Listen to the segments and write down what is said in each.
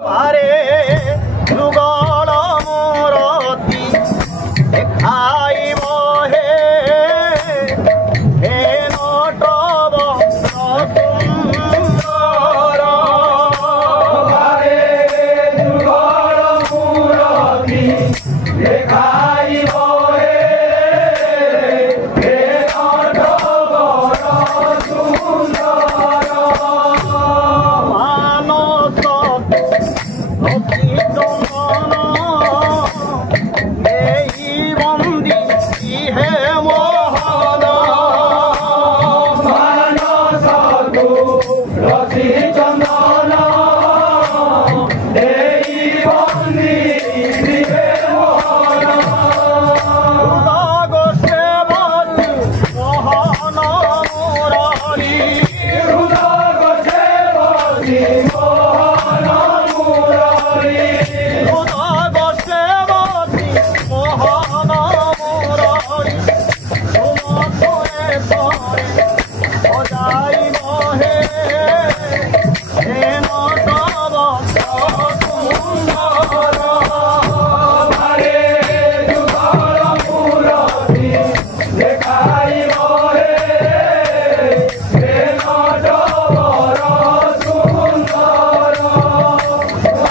আরে যুগল মূরতি দেখাইব হে হে নটব সুন্দর আরে যুগল মূরতি দেখাইব হে হে নটব সুন্দর মানস চন্দন এই বন্দি হে মোহন মানস তুলসী চন্দন এই বন্দি দিবে মোহন গোষ্ঠে বসি মোহন মুরলী হৃদয় গোছে বসি মোহন মুরলী গোষ্ঠে বসি মোহন মুরলী সুমধুরে পরে সজাইব হে হে নটব সুন্দর আরে যুগল মূরতি দেখাইব হে হে নটবর সুন্দর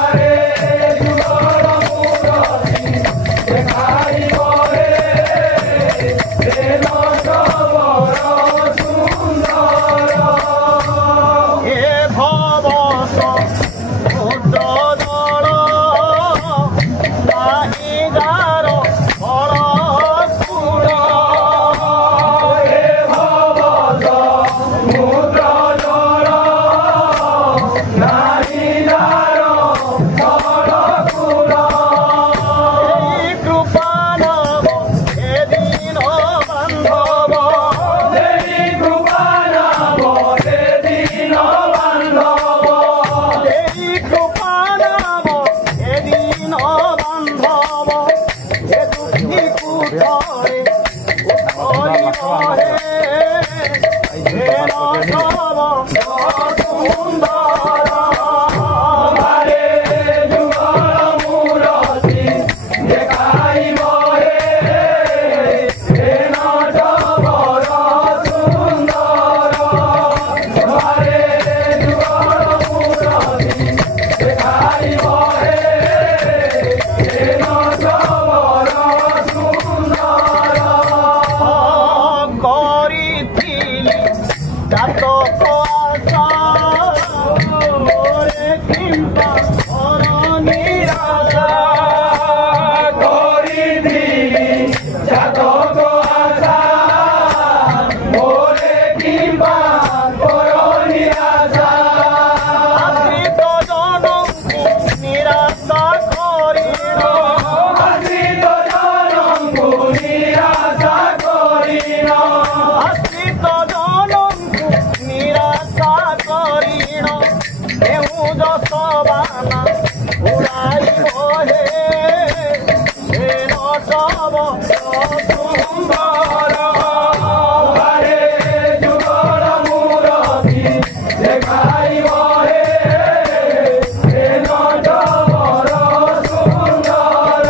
আরে যুগল মূরতি দেখাইব হে হে নটবর সুন্দর হে ভবস সমুদ্র জল নাহিগার ফল ফুল হে ভবস সমুদ্র জল নাহিদার ফল ফুল এই কৃপা নব এদিন বান্ধব দেবী কৃপা নাম সেদিন বান্ধব এই কৃপা নব এদিন বান্ধব এ দুঃখী কুঠরে উঠরিব হে হে নটব সুন্দর আরে যুগল মূরতি দেখাইব হে হে নটবর সুন্দর আরে যুগল মূরতি দেখাইব হে হে নটবর সুন্দর করিଥିଲି জাতক আশা মোরে কিম্বা পর নিরাশা করিদিলি জাতক আশা মোরে কিম্বা কর নিরাশা আশ্রিত জনଙ୍କୁ নিরাশা করিল আশ্রিত জনଙ୍କୁ নিরাশা করিল আশ্রিত জনଙ୍କୁ নিরাশা করিল কেউ যশবানা উড়াইব হে হে নটব সুন্দর আরে যুগল মূরতি দেখাইব হে হে নটবর সুন্দর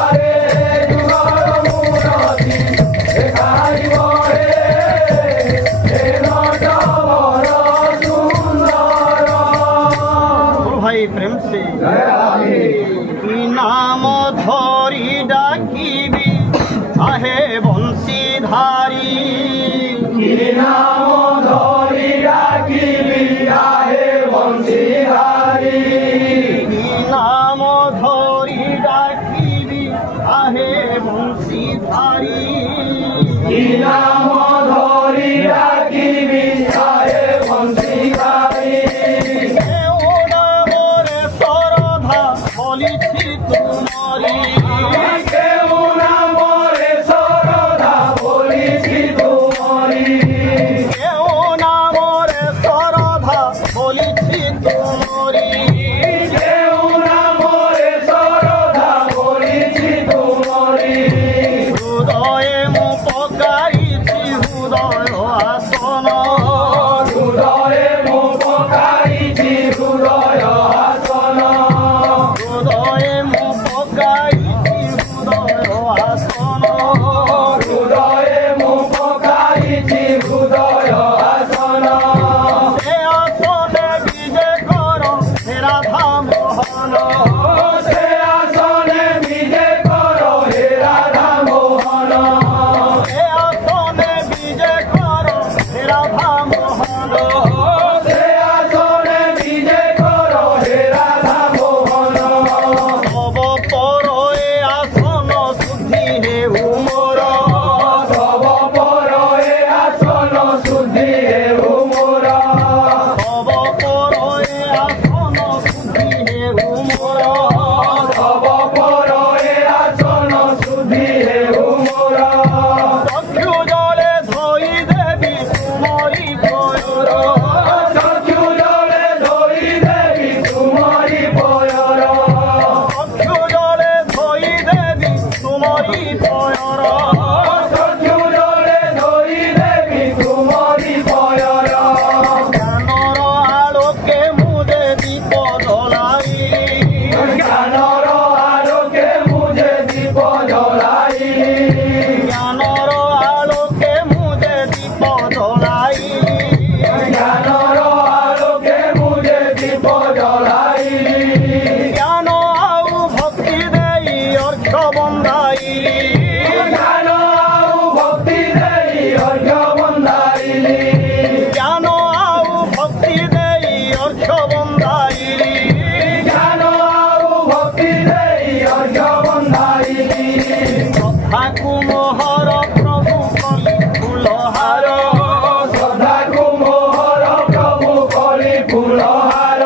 আরে যুগল মূরতি দেখাইব হে হে নটবর সুন্দর ভাই প্রেম সে কি নাম ধরি ডাকিবি আহে বংশীধারী কি নাম ধরি ডাকিবি আহে বংশীহারি কি নাম ধরি ডাকিবি আহে বংশীধারী কি নাম ধরি ডাকিবি আহে বংশীহারি কেউ নামরে শরধা বলিছি তোমারি কেউ নামরে শরধা বলিছি তোমারি মোহন সে আসনে বিজে করো হে রাধা মোহন এ আসনে বিজে কর হে রাধা মোহন সে আসনে বিজে করো হে রাধা মোহন তব পর এ আসন শুদ্ধি হে উমর তব পর এ আসন শুদ্ধি হে উমর তব পর এ আসন শুদ্ধি হে উমর তব পর এ আসন শুদ্ধি হে উমর চক্ষু জলে ধই দেবী তুমরি পয়র চক্ষু জলে ধরি দেবী তুমরি পয়র চক্ষু জলে ধই দেবী তুমরি পয়র চক্ষু জলে ধরি দেবী তুমরি পয়র জ্ঞানর আলোকে মুদে দীপ জ্বলাই জ্ঞানর আলোকে মুঝে দীপ জ্বলাই জ্ঞানর আলোকে মুদে দীপ জ্বলাই জ্ঞানর আলোকে মুঝে দীপ জ্বলাই জ্ঞান আউ ভক্তি দেই অর্ঘ বন্দাই জ্ঞান আউ ভক্তি দেই অর্ঘ্য বন্দাইলি জ্ঞান আউ ভক্তি দেই অর্ঘ বন্দাই জ্ঞান আউ ভক্তি দেই অর্ঘ্য বন্দাইলি ঠাকু মোহর প্রভু কলি ফুলহার শ্রদ্ধা কুমোহর প্রভু কলি ফুলহার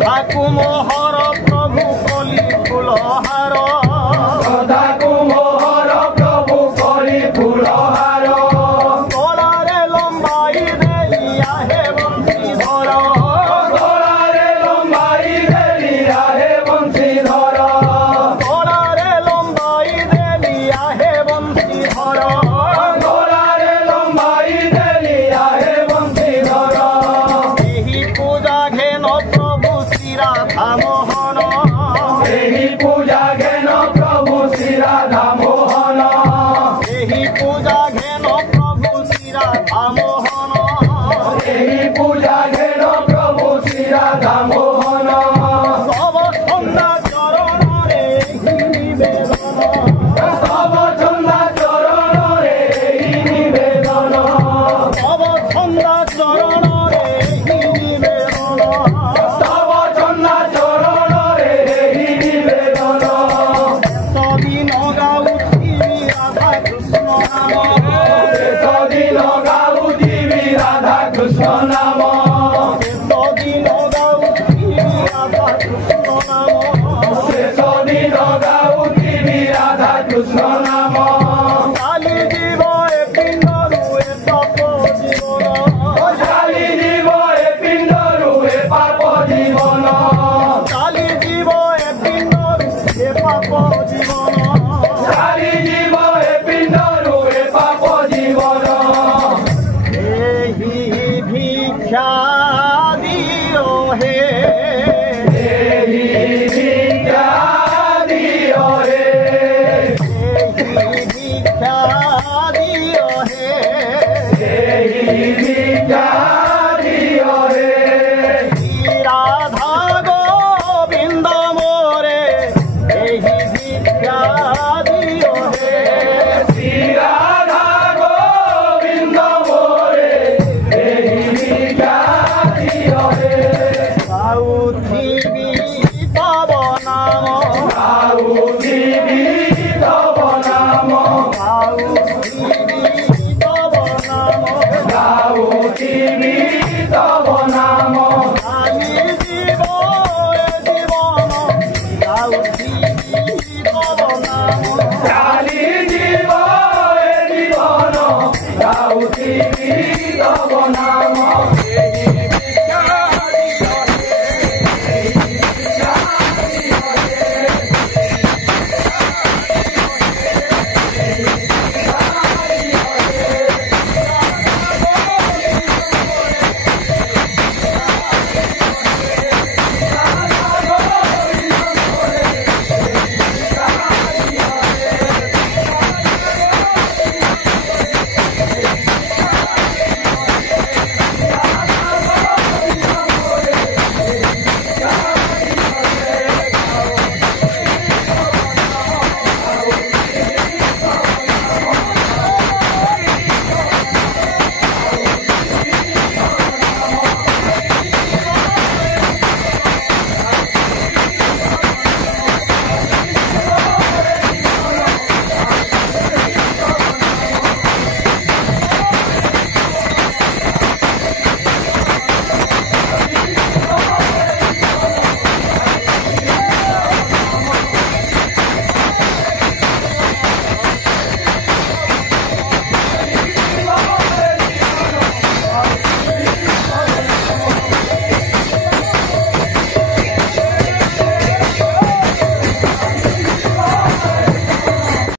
ঠাকু মোহর প্রভু কলি ফুলহার শ্রদ্ধা কুমোহর প্রভু কলি ফুলহার গলারে লম্বাই দেই আহে বংশীধর গলারে লম্বাই দেলি আহে বংশীধর গলারে লম্বাই দেই আহে বংশীধর গলারে লম্বাই দেলি আহে বংশীধর ଏହି ପୂଜା ଘେନ ପ୍ରଭୁ ଶ୍ରୀ ରାଧା ମୋହନ ଏହି ପୂଜା